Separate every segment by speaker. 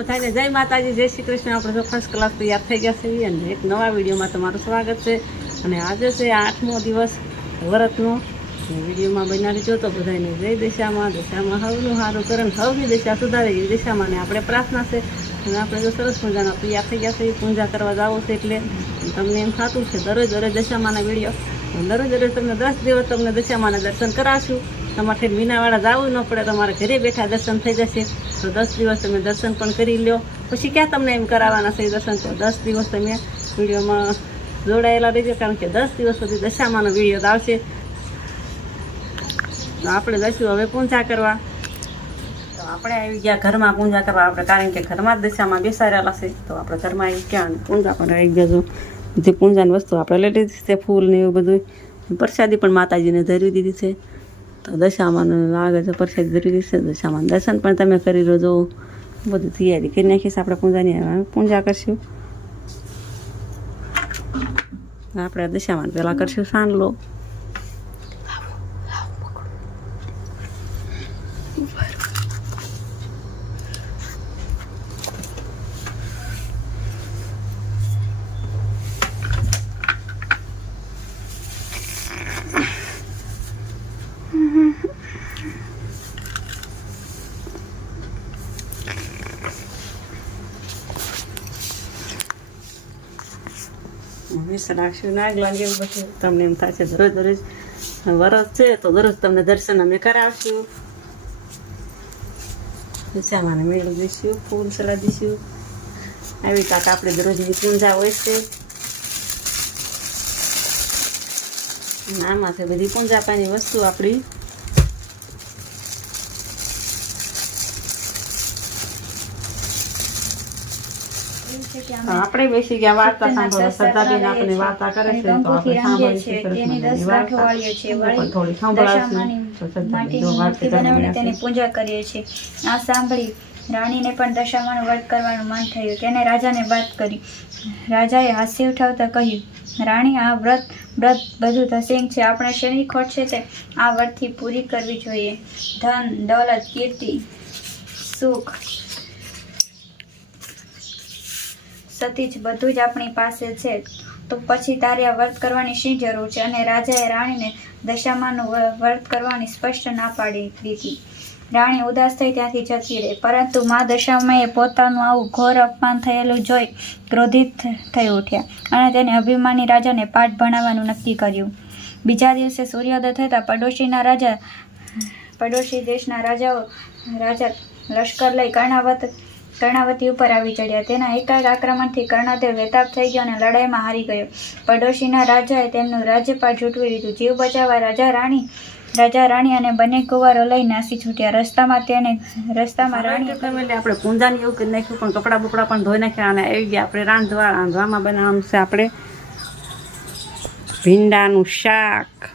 Speaker 1: બધાને જય માતાજી, જય શ્રી કૃષ્ણ. આપણે તો ફર્સ્ટ ક્લાસ તૈયાર થઈ ગયા છે અને એક નવા વિડીયોમાં તમારું સ્વાગત છે. અને આજે છે આઠમો દિવસ વ્રતનો. વિડીયોમાં બનાવી જો તો બધાને જય દિશામાં દિશામાં હવનું સારું કરે ને હવની દિશા સુધારે એ દિશામાં ને આપણે પ્રાર્થના છે. અને આપણે જો સરસ મજાના તૈયાર થઈ ગયા છે પૂજા કરવા જાવ છે એટલે તમને એમ થતું છે, દરરોજ દરરોજ દશામાના વીડિયો. દરરોજ દરરોજ તમને દસ દિવસ તમને દશામાના દર્શન કરાવશું. તમારે મીનાવાળા જવું ન પડે, તમારે ઘરે બેઠા દર્શન થઈ જશે. તો દસ દિવસ તમે દર્શન પણ કરી લો પછી ક્યાં તમને એમ કરાવવાના છે દર્શન? તો દસ દિવસ તમે વિડીયોમાં જોડાયેલા રહેજો, કારણ કે દસ દિવસ સુધી દશામાનો વીડિયો આવશે. તો આપણે જઈશું હવે પૂજા કરવા. તો આપણે આવી ગયા ઘરમાં પૂજા કરવા. આપણે કારણ કે ઘરમાં જ દશામાં બેસાડેલા છે. તો આપણે ઘરમાં આવી ગયા અને પૂજા પણ આવી ગયા જો. જે પૂજાની વસ્તુ આપણે લઈ લીધી છે, ફૂલ ને એવું બધું પ્રસાદી પણ માતાજીને ધરી દીધી છે. તો દશામાં આગળ છે પ્રસાદી છે દશામાં દર્શન પણ તમે કરી લો જો બધું તૈયારી કરી નાખીશ આપણે પૂજાની. પૂજા કરશું. આપણે દશામાં પહેલાં કરશું સાંડલો. વીસ આખશું નાગ લાગે એવું બધું. તમને એમ થશે દરરોજ દરરોજ. વરસ છે તો દરરોજ તમને દર્શન અમે કરાવશું. સામાન મેળો દઈશું ફૂલ સલા દઈશું આવી કાંક આપણે દરરોજની પૂજા હોય છે. આમાં છે બધી પૂંજા પાણી વસ્તુ આપણી આપણે બેસી ગયા વાર્તા સાંભળો સદાબેન આપણે વાર્તા કરે છે તો આપણે વાર્તા. પણ થોડી સાંભળાશું.
Speaker 2: તેની પૂજા કરીએ છીએ. આ સાંભળી રાણીને પણ દશામાનું વ્રત કરવાનું મન થયું તેને રાજાને વાત કરી. રાજાએ હાસ્ય ઉઠાવતા કહ્યું રાણી આ વ્રત વ્રત બધું ધસીંગ છે. આપણે શેની ખોટ છે તે આ વ્રતથી પૂરી કરવી જોઈએ. ધન દોલત કીર્તિ સુખ સતીજ બધું જ આપણી પાસે છે. તો પછી તારે આ વ્રત કરવાની શી જરૂર છે? અને રાજાએ રાણીને દશામાનું વ્રત કરવાની સ્પષ્ટ ના પાડી દીધી. રાણી ઉદાસ થઈ ત્યાંથી જતી રહી. પરંતુ મા દશામાએ પોતાનું આવું ઘોર અપમાન થયેલું જોઈ ક્રોધિત થઈ ઉઠ્યા અને તેને અભિમાની રાજાને પાઠ ભણાવવાનું નક્કી કર્યું. બીજા દિવસે સૂર્યોદય થતાં પડોશીના રાજા, પડોશી દેશના રાજાઓ, રાજા લશ્કર લઈ કર્ણાવત કર્ણાવતી ઉપર આવી ચડ્યા. તેના એકાએક આક્રમણથી કર્ણદેવ વેતાપ થઈ ગયો અને લડાઈમાં હારી ગયો. પડોશીના રાજાએ તેમનું રાજ્યપાટ ઝૂંટવી લીધું. જીવ બચાવવા રાજા રાણી રાજા રાણી અને બંને કુંવારો લઈ નાસી છૂટ્યા. રસ્તામાં તેને રસ્તામાં રાણી
Speaker 1: આપણે પૂંજાની એવું કરી નાખ્યું પણ કપડાં બપડા પણ ધોઈ નાખ્યા અને આવી ગયા. આપણે રાંધવા રાંધવામાં બનાવવાનું છે આપણે. ભીંડાનું શાક.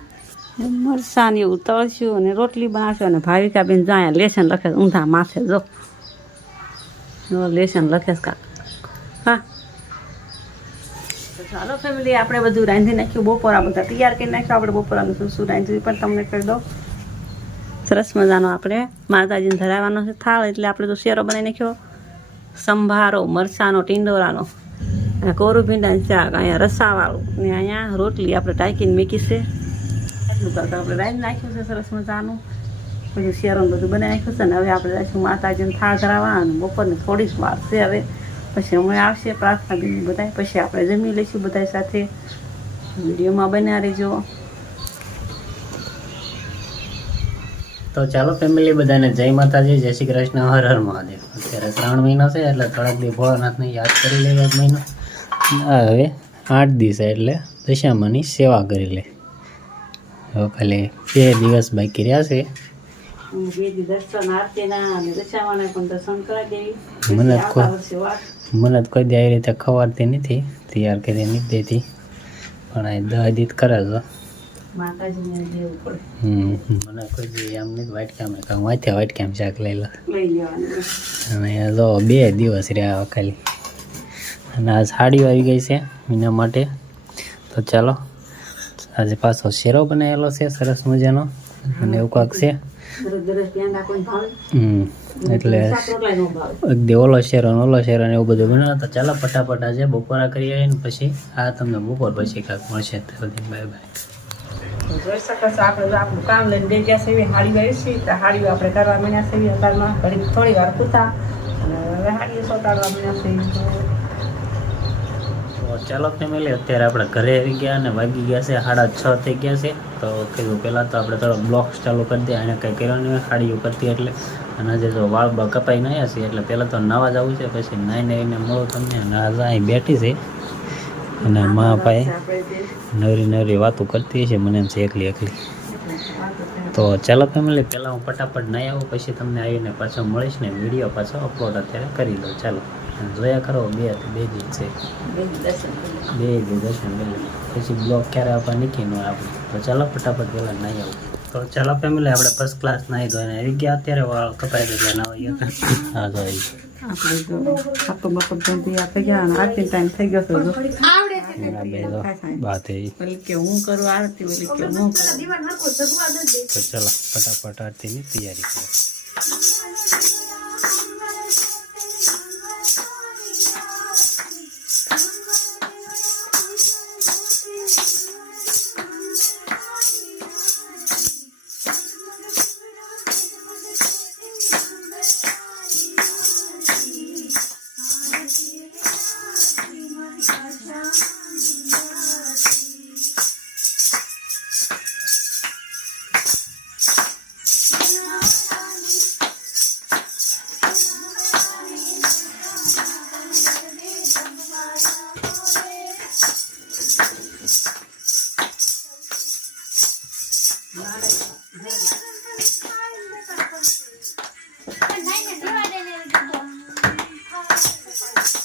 Speaker 1: મરસાની એવું તળશું અને રોટલી બનાવશું અને ભાવિકાબેન જો અહીંયા લેસન લખે ઊંધા માથે જો. જો લેસન લખે છે હા. ચાલો ફેમિલી આપણે બધું રાંધી નાખ્યું, બપોરા બધા તૈયાર કરી નાખ્યું, આપણે બપોરાનું શું શું રાંધ્યું પણ તમને કહી દઉં. સરસ મજાનો આપણે માતાજીને ધરાવવાનો છે થાળ, એટલે આપણે તો શેરો બનાવી નાખ્યો. સંભારો, મરચાંનો ટીંડોરાનો કોરું ભીંડાનું શાક, અહીંયા રસાવાળું, ને અહીંયા રોટલી આપણે ટાંકીને મૂકી છે. એટલું તો આપણે રાંધી નાખ્યું છે સરસ મજાનું. બધું શેરણ બધું બનાવી નાખ્યું છે ને હવે આપણે જઈશું માતાજીને થાળ ધરાવવા બપોરની થોડી જ વાર છે હવે. પછી અમે આવશે, પ્રાર્થના બી બધા પછી આપણે જમી લઈશું બધા સાથે. વિડીયોમાં બન્યા રહેજો.
Speaker 3: તો ચાલો ફેમિલી બધાને જય માતાજી, જય શ્રી કૃષ્ણ, હર હર મહાદેવ. અત્યારે શ્રાવણ મહિનો છે એટલે થોડાક દી ભોળાનાથને યાદ કરી લેવા એક મહિનો. હવે આઠ દિવસ એટલે દશામાની સેવા કરી લે. હવે ખાલી બે દિવસ બાકી રહ્યા છે. મને તો કોઈ દી આવી રીતે ખવારતી નથી તૈયાર કરી નથી દેતી. પણ એ દહ દીત કરે છે. મને કોઈ દી એમ નથી વાઇટ કેમ કાં વાંચે વાઇટ કેમ શાક લઈ લે. અને જો બે દિવસ રહ્યા ખાલી. અને આ સાડીઓ આવી ગઈ છે એના માટે. તો ચાલો આજે પાછો શેરો બનાવેલો છે સરસ મજાનો. અને એવું કાંક છે. એટલે
Speaker 1: શાક રોટલા નો ભાવે.
Speaker 3: એક દી ઓલો શેરો ઓલો શેરો ને એવું બધું બનાવતા ચાલો ફટાફટ આજે બપોરા કરી આવીએ ને પછી આ તમને બપોર પછી કાંક મળશે. Bye bye.
Speaker 1: જોઈ શકો છો આપણે આપણું કામ લઈને બે ગયા સેવી હાડી આવી છે. તો હાડીઓ આપણે કરવા માંડ્યા સેવી અત્યારમાં ઘડી થોડી વાર પૂતા. અને હવે હાડીઓ સોતાડવા માંડ્યા છે.
Speaker 3: તો ચાલો ફેમિલી અત્યારે આપણે ઘરે આવી ગયા અને વાગી ગયા છે સાડા છ થઈ ગયા છે. તો કીધું પહેલાં તો આપણે થોડો બ્લોક્સ ચાલુ કરી દઈએ એને કંઈ કર્યો નહીં સાડીઓ કરતી એટલે. અને આજે જો વાળ કપાઈ નાયા છે એટલે પહેલાં તો નાવા જવું છે પછી નાઈને આવીને મળો તમને. અને આજે અહીં બેઠી છે. અને મા
Speaker 1: આપણે
Speaker 3: નવરી નવરી વાતો કરતી છે મને એમ છે એકલી એકલી. તો ચાલો ફેમિલી પહેલાં હું ફટાફટ નહીં આવું પછી તમને આવીને પાછો મળીશ ને વીડિયો પાછો અપલોડ અત્યારે કરી દઉં. ચાલો. જોયા કરો બે બે દિવસ. છે
Speaker 1: બે
Speaker 3: બે દર્શન કરી પછી બ્લોગ ક્યારે આપવા નીકળી ન આપણે તો ચાલો ફટાફટ પહેલાં નહીં આવું. તો ચાલો ફેમિલી આપણે ફર્સ્ટ ક્લાસ નાહી ધોઈને આવી ગયા. અત્યારે વાળ કપાઈ ગયા ના હોય હા તો આવી
Speaker 1: આપણે બાપો જલ્દી આપી ગયા અને આરતી ટાઈમ થઈ ગયો તો. જો
Speaker 3: આ વાત એ.
Speaker 1: ઓલી કે હું કરું આરતી ઓલી કે હું કરું.
Speaker 3: તો ચાલો ફટાફટ આરતીની તૈયારી કરો. friends.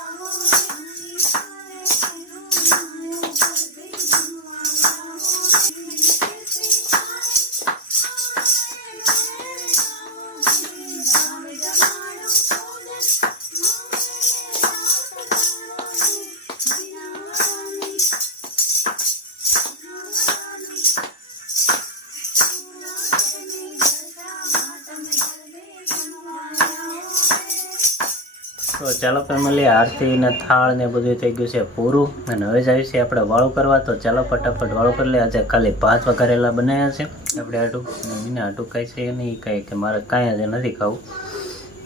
Speaker 3: તો ચાલો ફેમિલી આરતી ને થાળ ને બધું થઈ ગયું છે પૂરું. અને હવે જાય છે આપણે વાળું કરવા, તો ચાલો ફટાફટ વાળું કરી લે આજે ખાલી ભાત વઘારેલા બનાવ્યા છે. આપણે આટું મીને આટું કાંઈ છે નહીં કાંઈ કે મારે કાંઈ આજે નથી ખાવું.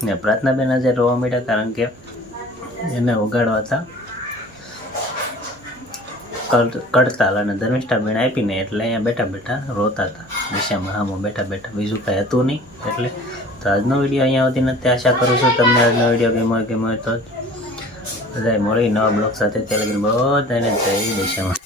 Speaker 3: ને પ્રાર્થનાબેન આજે રોવા માંડ્યા કારણ કે એને ઉગાડવા હતા. કડ- કડતાલ અને ધર્મિષ્ઠા બેન આપીને એટલે અહીંયા બેઠા બેઠા રોતા હતા. દિશામાં આમાં બેઠા બેઠા. બીજું કાંઈ હતું નહીં એટલે તો આજનો વીડિયો અહીંયા આવતી નથી. આશા કરું છું તમને આજનો વીડિયો ગમ્યો ગમ્યો તો બધાય મળી નવા બ્લોગ સાથે ત્યાં લગીને બધાને જય દિશામાં